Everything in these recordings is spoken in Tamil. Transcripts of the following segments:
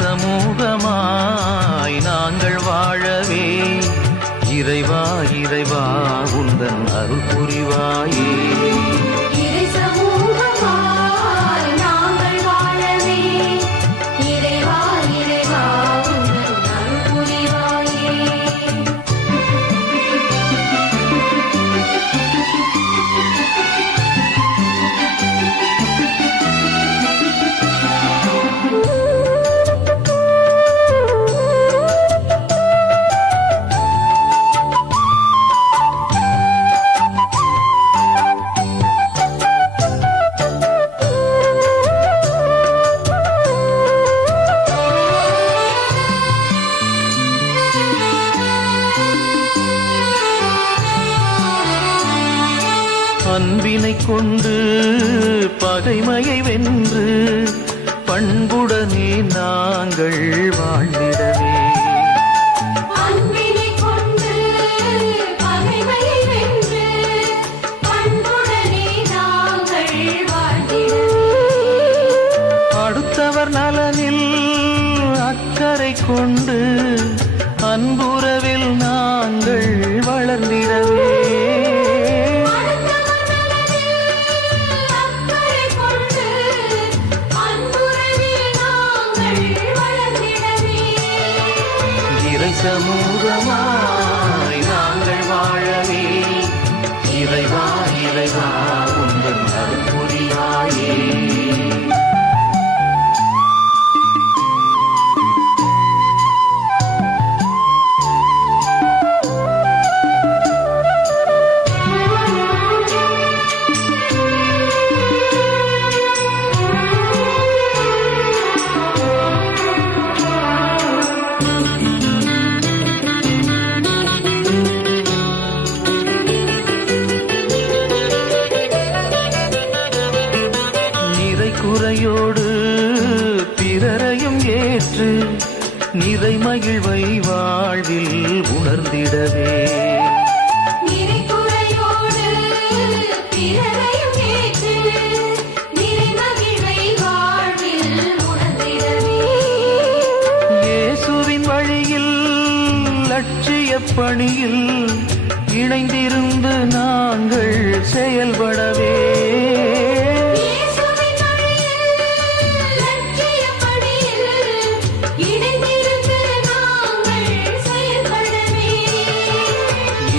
சமூகமாய் நாங்கள் வாழவே இறைவா இறைவா உந்தன் அருள் புரிவாயே. இறை சமூகமாய் நாங்கள் வாழவே இறைவா இறைவா உந்தன் அருள் புரிவாயே. அன்பினை கொண்டு பகைமையை வென்று பண்புடனே நாங்கள் வாழ்ந்திடவே. அன்பினை கொண்டு பகைமையை வென்று பண்புடனே நாங்கள் வாழ்ந்திடவே. அடுத்தவர் நலனில் அக்கறை கொண்டு அன்புறவில் நாங்கள் வளர்ந்திடவே. இறை சமூகமாய் நாங்கள் வாழவே இறைவா இறைவா உந்தன் அருள் புரிவாயே. குறையோடு பிறரையும் ஏற்று நிறை மகிழ்வை வாழ்வில் உணர்ந்திடவே. நிறைகுறையோடு பிறரையும் ஏற்று நிறை மகிழ்வை வாழ்வில் உணர்ந்திடவே. இயேசுவின் வழியில் லட்சிய பணியில் இணைந்திருந்து நாங்கள் செயல்படவே.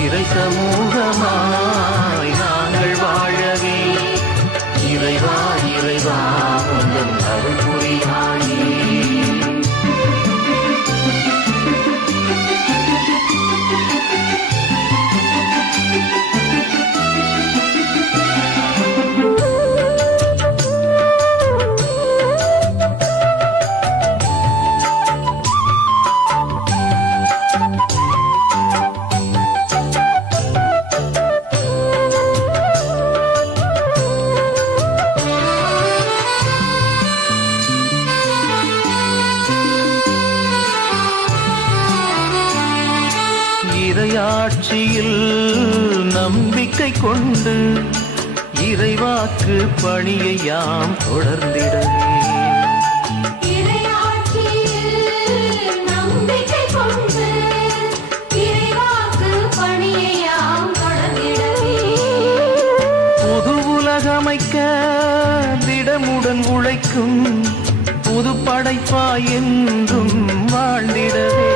இறை சமூகமாய் நாங்கள் வாழவே இறைவா இறைவா உந்தன் அருள் புரிவாயே. இறையாட்சியில் நம்பிக்கை கொண்டு இறைவாக்கு பணியை யாம் தொடர்ந்திடவே. இறையாட்சியில் நம்பிக்கை கொண்டு இறைவாக்கு பணியை யாம் தொடர்ந்திடவே. புது உலகமைக்க திடமுடன் உழைக்கும் புது படைப்பாய் என்றும் வாழ்ந்திடவே.